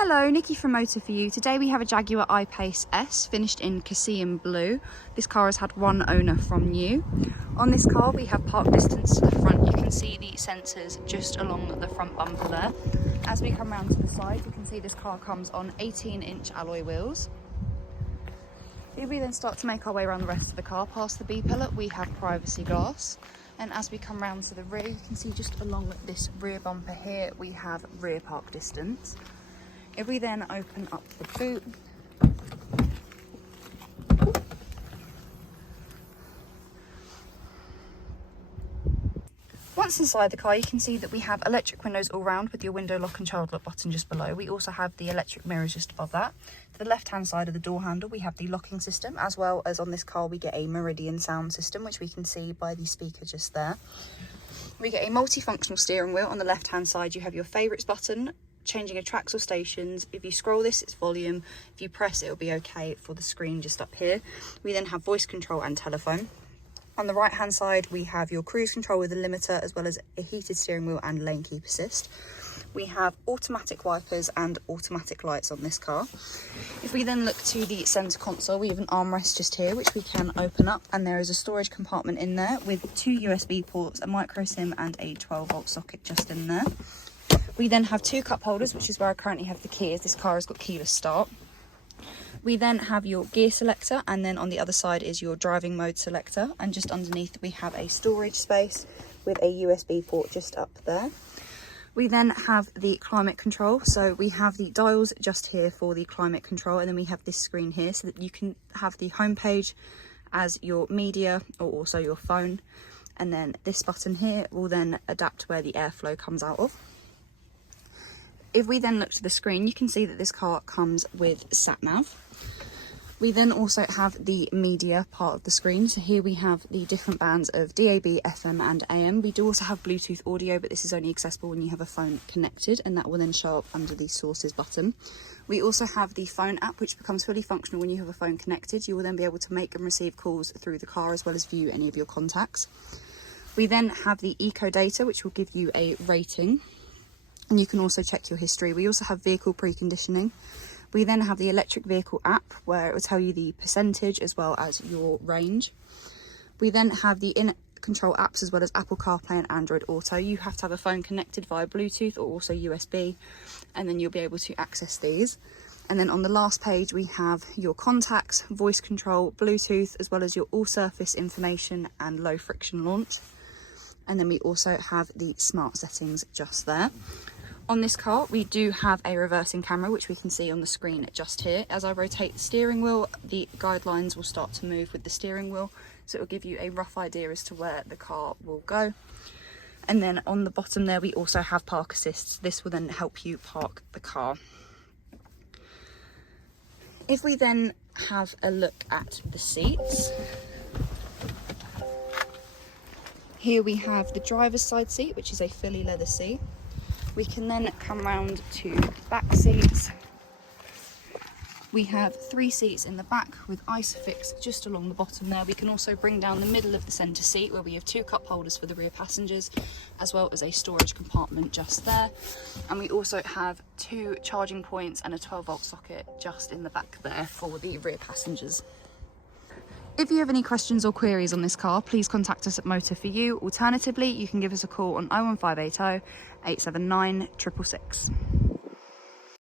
Hello, Nikki from Motor For You. Today we have a Jaguar I-PACE S finished in Caesium blue. This car has had one owner from new. On this car we have park distance to the front. You can see the sensors just along the front bumper there. As we come round to the side, you can see this car comes on 18-inch alloy wheels. If we then start to make our way around the rest of the car, past the B-pillar, we have privacy glass. And as we come round to the rear, you can see just along this rear bumper here, we have rear park distance. If we then open up the boot, once inside the car, you can see that we have electric windows all round with your window lock and child lock button just below. We also have the electric mirrors just above that. To the left hand side of the door handle, we have the locking system, as well as on this car we get a Meridian sound system, which we can see by the speaker just there. We get a multifunctional steering wheel. On the left hand side you have your favourites button, changing of tracks or stations. If you scroll this, it's volume. If you press, it'll be okay for the screen just up here. We then have voice control and telephone. On the right hand side we have your cruise control with a limiter, as well as a heated steering wheel and lane keep assist. We have automatic wipers and automatic lights on this car. If we then look to the centre console, we have an armrest just here which we can open up, and there is a storage compartment in there with two USB ports, a micro SIM and a 12-volt socket just in there. We then have two cup holders, which is where I currently have the key, as this car has got keyless start. We then have your gear selector, and then on the other side is your driving mode selector, and just underneath we have a storage space with a USB port just up there. We then have the climate control, so we have the dials just here for the climate control, and then we have this screen here so that you can have the home page as your media or also your phone, and then this button here will then adapt where the airflow comes out of. If we then look to the screen, you can see that this car comes with sat-nav. We then also have the media part of the screen. So here we have the different bands of DAB, FM and AM. We do also have Bluetooth audio, but this is only accessible when you have a phone connected, and that will then show up under the sources button. We also have the phone app, which becomes fully functional when you have a phone connected. You will then be able to make and receive calls through the car, as well as view any of your contacts. We then have the eco data, which will give you a rating, and you can also check your history. We also have vehicle preconditioning. We then have the electric vehicle app, where it will tell you the percentage as well as your range. We then have the in-control apps, as well as Apple CarPlay and Android Auto. You have to have a phone connected via Bluetooth or also USB, and then you'll be able to access these. And then on the last page we have your contacts, voice control, Bluetooth, as well as your all-surface information and low friction launch. And then we also have the smart settings just there. On this car, we do have a reversing camera, which we can see on the screen just here. As I rotate the steering wheel, the guidelines will start to move with the steering wheel, so it will give you a rough idea as to where the car will go. And then on the bottom there, we also have park assists. This will then help you park the car. If we then have a look at the seats, here we have the driver's side seat, which is a fully leather seat. We can then come round to the back seats. We have 3 seats in the back with ISOFIX just along the bottom there. We can also bring down the middle of the centre seat, where we have 2 cup holders for the rear passengers, as well as a storage compartment just there. And we also have 2 charging points and a 12-volt socket just in the back there for the rear passengers. If you have any questions or queries on this car, please contact us at Motor For You. Alternatively, you can give us a call on 01580 879 666.